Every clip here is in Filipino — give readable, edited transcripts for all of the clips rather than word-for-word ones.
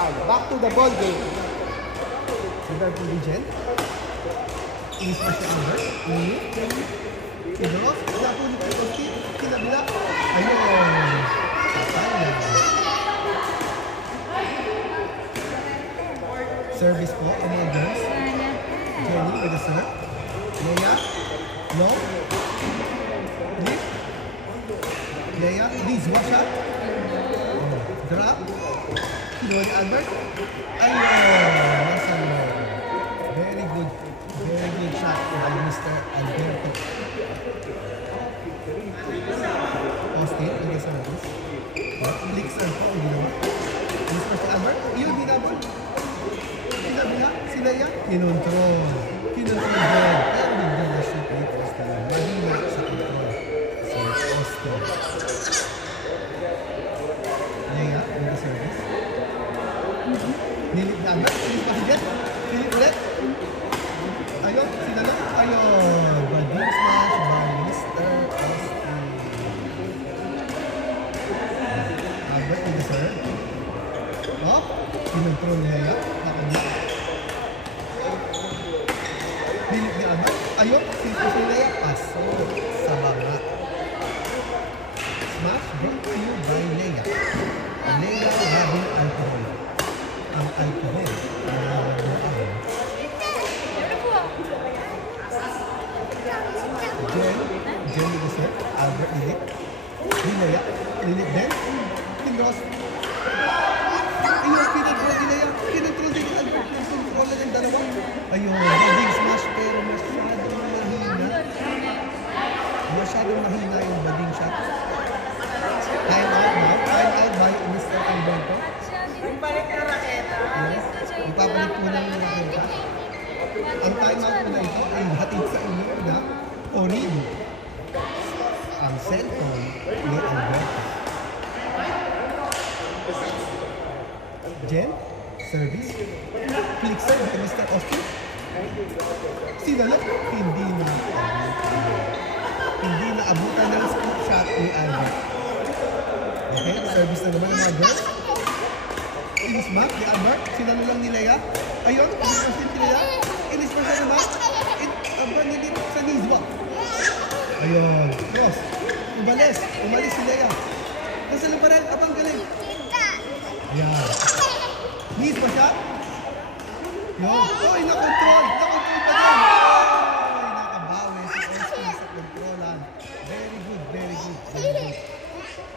Now, back to the ball game. Sandar po ni Jen. Inismas siya Albert. Pinos. Wala po ni Picosti. Kinabila. Ayun. Patay. Service po ang mga girls. Jenny with the serve. Leia. Long. Lift. Leia. Lizwa siya. Drop. Kinuha ni Albert. Ayun. Nasa long. Very good shot by Mr. Alberto. Austin, in the service. Elixir po ang ginawa. Mr. Albert. Yun, binabol. Kinabila. Si Leia. Kinontrol. Kinontrol din. Pero hindi na shoot ni Austin. Mahina sa control. Si Austin. Leia, in the service. Nilip na Albert. Nilip pa si Jet. Nilip ulit. Ayun, sinalo. Ayun. Bading smash by Mr. Austin. Albert in the serve. Oh, kinontrol ni Leia. Nakabila. Nilip ni Albert. Ayun, sinipos ni Leia. Paso sa banga. Smash brought to you by Leia. Leia having alcohol. Ang alcohol. Jen with the serve. Albert Lilip. Leia. Lilip din. Pinros. Ayun, pinontrol ni Leia. Pinontrol din ni Albert. Pinontrol na ng dalawa. Ayun, bading smash pero masyadong mahina. Masyadong mahina yung bading shot. Time out now. Time out by Mr. Alberto. Yes. Ipapalit po ng raketa. Ang time out po na ito ay hatid sa inyo na Oribo. Ang cellphone ni Alberto. Jen, service. Click serve by Mr. Austin. Sinalo, hindi na abutan ng scoop shot ni Albert. Okay, service na naman ng mga girls. Inisback ni Albert. Sinalo lang ni Leia. Ayun, inisback ni Leia. Inisback siya naman. Nilip sa Nizwa. Ayun, cross. Umalis si Leia. Nasa lang pa rin, abang galing. Ayan. Nizwa siya. Yun. Oy, nakontrol. Nakontrol pa din. Oy, nakabawi si Austin sa kontrolan. Very good, very good, very good.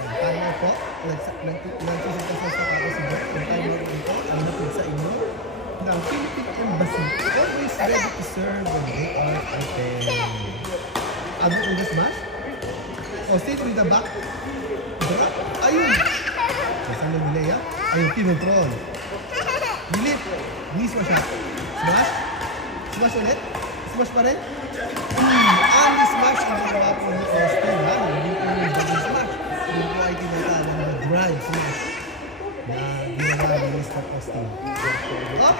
Time out po. Nagsisintas sa ako si Bert. Yung time out dito, ang napid sa inyo ng Philippine Embassy. Always ready to serve when they are open. Albert with the smash. Austin with the back. Drop. Ayun. Nasalo ni Leia. Ayun, pinontrol. Dilip. Mismo siya. Smash. Smash ulit. Smash pa rin. Only smash ang ginawa po ni Austin. Hindi po yung bagong smash. Hindi po ay tinatawag na drive smash na ginawa ni Mr. Austin. Oh,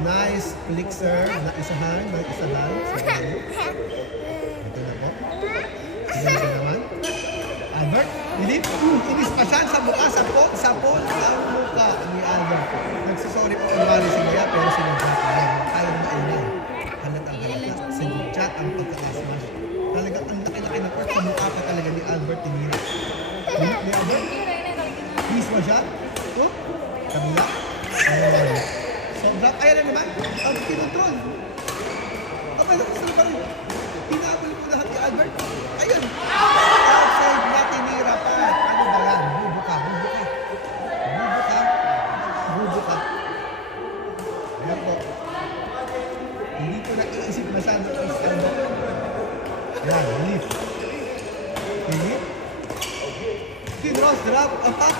nice flick serve na isahan. Ito na po. Ito naman. Albert, Dilip. Inis pa siya sa mukha. Sa pole ang mukha ni Albert. Nagsasorry po kunwari si Leia pero sinadya pa rin. Ayaw na ilan. Halatang halata. Sinadya ang pagkakasmash. Talagang ang laki-laki na part sa mukha pa talaga ni Albert tinira. Dilip ni Albert. Mismo siya. Ito. Kabila. So drop. Ayan na naman. Ang kinontrol. Aba, nakasal pa rin. Pinabal po lahat kay Albert. Ayun. Outside na tinira pa. Ano ba yan? Bubo ka. Ayan po. Hindi ko nag-iisip masyado ang stand-up. Ayan, lift. Lift. Cross drop. Apat.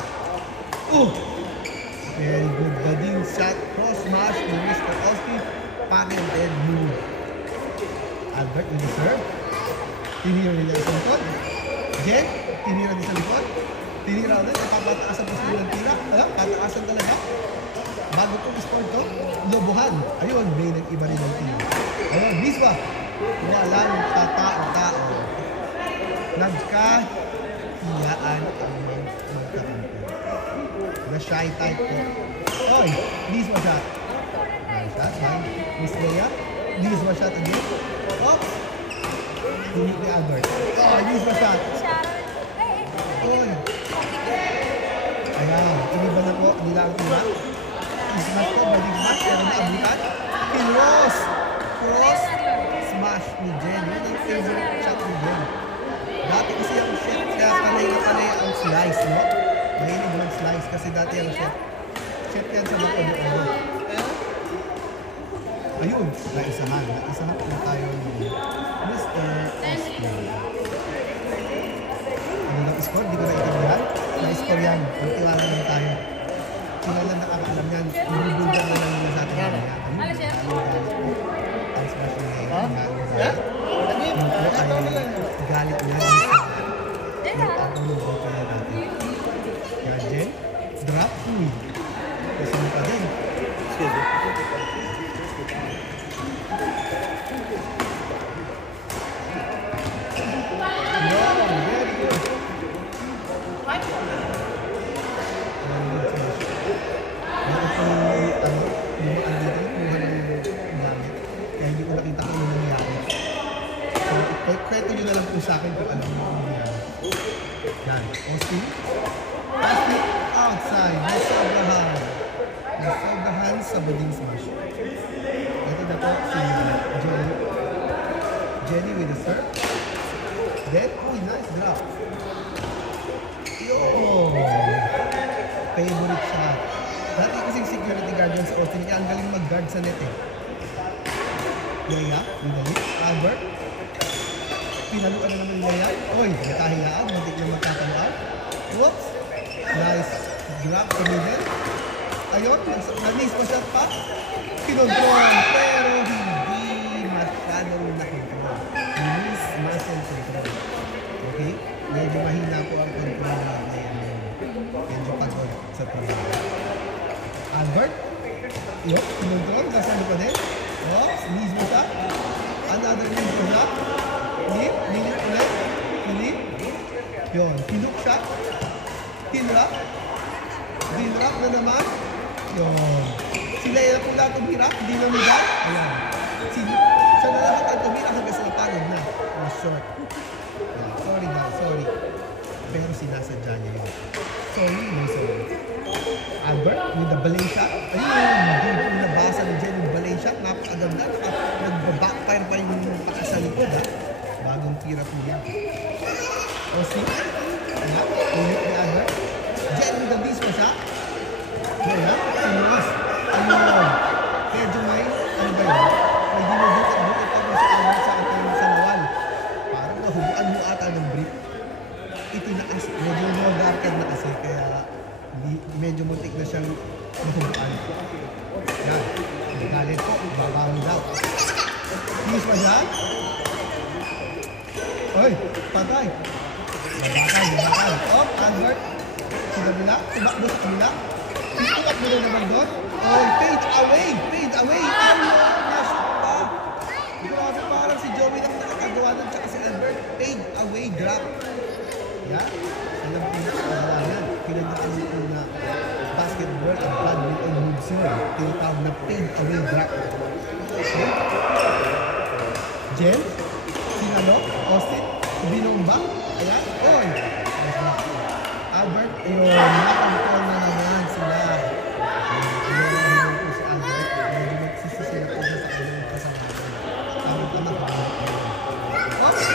Very good. Bading shot. Cross smash ni Mr. Austin. Patented move. Albert in the serve. Tinira nila sa likod. Jen, tinira nila sa likod. Tinira ulit. Papataasan po sila ng tira. Pataasan talaga. Bago po score to, lobohan. Ayun, may nag-iba rin ng tira. Ayun, miswa. Walang katao-tao. Nagkahiyaan ang magkakampi. Na shy type po. Oy, this one shot. Nice shot by Miss Leia. This one shot again. Oops. Huli ni Albert. Oh, this one shot. Oy. Ayan, iniba na po. Nila ang iba. Smash po, balik smash. Pero naabutan. Cross. Cross. Smash ni Jen. Yun ang favorite shot ni Jen. Dati kasi ang chef, kaya panay na panay ang slice, no? Mahilig ng slice kasi dati ang chef. Chef yan sa mga obo-obo. Ayun, naisahan. Naisahan po tayo ni Mr. Austin. Ano lang score? Di ko na-itindihan. Na-score yan. Ang tiwala lang tayo. Sila lang nakakaalam yan. Bubulgan na lang nila sa atin. Ayun, galit po. Ang smash na ngayon. Yung po ay galit na lang sa nagpapalubog ka na natin. Yan, Jen. Drop. Uy. Kasunod pa din. Kwento nyo na lang po sa akin kung alam mo ang nangyari. Yan. Austin. Austin outside. Nasobrahan. Nasobrahan sa bading smash. Ito na po si Jenny. Jenny with the serve. Then, uy, nice drop. Yo! Favorite shot. Dati kasing security guard yan sa Austin. Kaya ang galing mag-guard sa net eh. Leia, with the hit. Albert. Pinaluan na naman niya yan. Uy, nakahilaan. Muntik na magkakalaan. Whoops. Nice. Grab sa middle. Ayun. Na-miss pa siya pa. Kinontrol. Pero hindi masyadong nakontrol. Miss muscle control. Okay? Medyo mahina po ang control natin. Medyo pagod sa trabaho. Albert. Yun. Kinontrol. Kasano pa din. Oops. Miss mo siya. Another miss mo siya. Philip, minute ulit. Philip. Yun. Hinuk siya. Hinrap. Hinrap na naman. Yun. Sila yung kung lahat tumira, hindi na nila. Ayan. Siya na lahat ang tumira hanggang sa napagod na. Oh, short. Yeah. Sorry na, sorry. Pero sinasadya niya yun. Sorry, no sorry. Albert, with the ballet shot. Ayun, hindi ko nabasa ni Jen yung ballet shot. Napakaganda. Nagbabackfire pa yung pakasalikod, ha. Bagong tira po yan. Austin. Ayan. Ulit ni Albert. Jen with the beast pa siya. Yun ha. Sinuwas. Ayun. Medyo may, ano ba yun? May dinudukot-dukot ako sa Albert sa ating sa nawal. Parang nahubuan mo ata ng brief. Itinaas. Medyo mag-arcade na kasi. Kaya medyo muntik na siyang nahubuan. Yan. Galit po. Babawang daw. Finish pa siya. Oy, patay. Babakal. Oh, Albert. Sa kabila. Tumakbo sa kabila. Tumakbo na naman doon. Oy, fade away. Fade away. Yes, pa. Grabe, parang si Joey lang nakakagawa doon tsaka si Albert. Fade away drop. Yan. Alam ko na yan. Pinagdaan ko na basketball at badminton moves yun. Tinatawag na fade away drop. Okay. Jen. Sinalo. Austin. Binomba. Ayan. Oy. Albert. Ayun. Nakakontrol na naman sila. Ayun po si Albert. Medyo magsisisila po siya sa kanyang kasama. Tama-tama. Oops.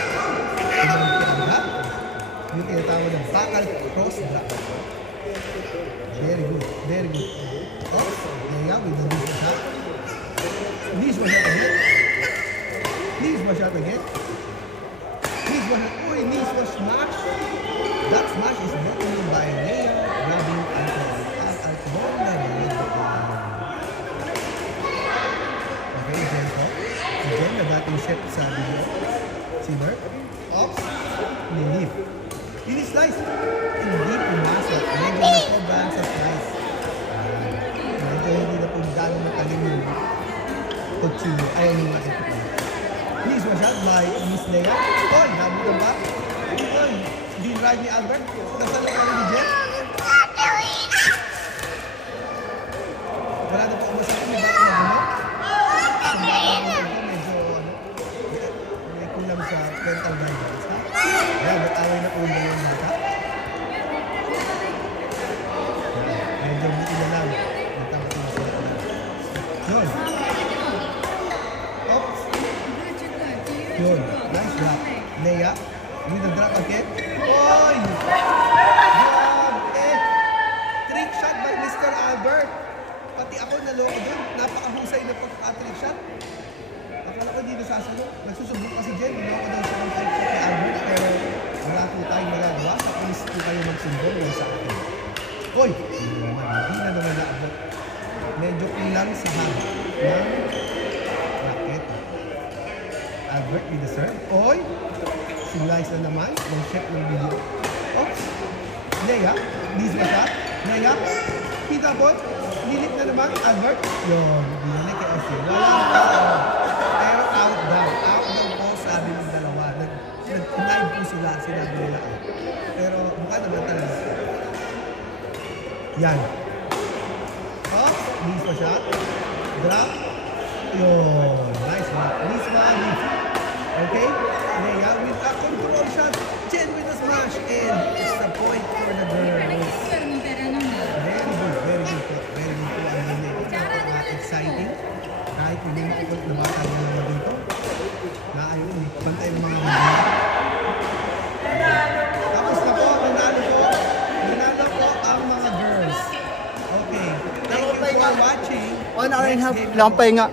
Yung tinatawag ng bakal cross drop. Very good. Very good. Oops. Leia with the knees shot. Knees shot again. Knees shot again. Knees shot. Uy, knees was smash. That smash is broken by Leia grabbing alcohol na rin. Okay, Jen po. Si Jen na dating chef sa video. Si Bert. Oops. Nilip. Ini-slice. Hindi pumasok. Medyo nasobrahan sa slice. Medyo hindi na po gano'n matalim yung kutsilo. Ayaw nyo nga ito. Please was shot by Miss Leia. Oy, dami na ba? Oy, din ride ni Albert. Nasalo ka rin ni Jen. Wala na po umasabi. May back na gano'n. Ang back na gano'n medyo may kulang sa mental guidance. Ha? Ayan, nag-away na ulo yung bata. Medyo buti na lang. Yun. Oops. Yun. Nice drop. Leia. With the drop again. Oy! Yan! Trick shot by Mr. Albert. Pati ako naloko dun. Napakahusay na pagka-trick shot. Akala ko hindi nasasalo. Nagsusubok kasi dyan. Niloko daw siya ng trick shot kay Albert. Pero wala po tayong magagawa. Sa please po kayo magsumbong lang sa akin. Oy! Hindi na naman naabot. Medyo kulang sa hang ng racket. Albert with the serve. Oy! Singlize na naman. Mag-check ng video. Oops! Leia. Leads ba siya? Leia. Kita po. Lilit na naman. Albert. Yun. Binalik kay Oshie. Walang tao. Pero out daw. Out daw po sabi ng dalawa. Nag-live po sila. Sinabi nila. Pero mukha naman talaga. Yan. Oops. Leads pa siya. Drop. Yun. Nice one. Leads ba? Okay? Leia with a control shot. Jen with a smash. And it's the point for the girls. Very good. Very good po. Very good po. Ang exciting. Kahit hindi makikot na bata na naman dito. Naayun. Pantay ng mga video. Tapos na po. Nanalo po. Nanalo po ang mga girls. Okay. Thank you for watching. 1 hour and a half lang pa nga.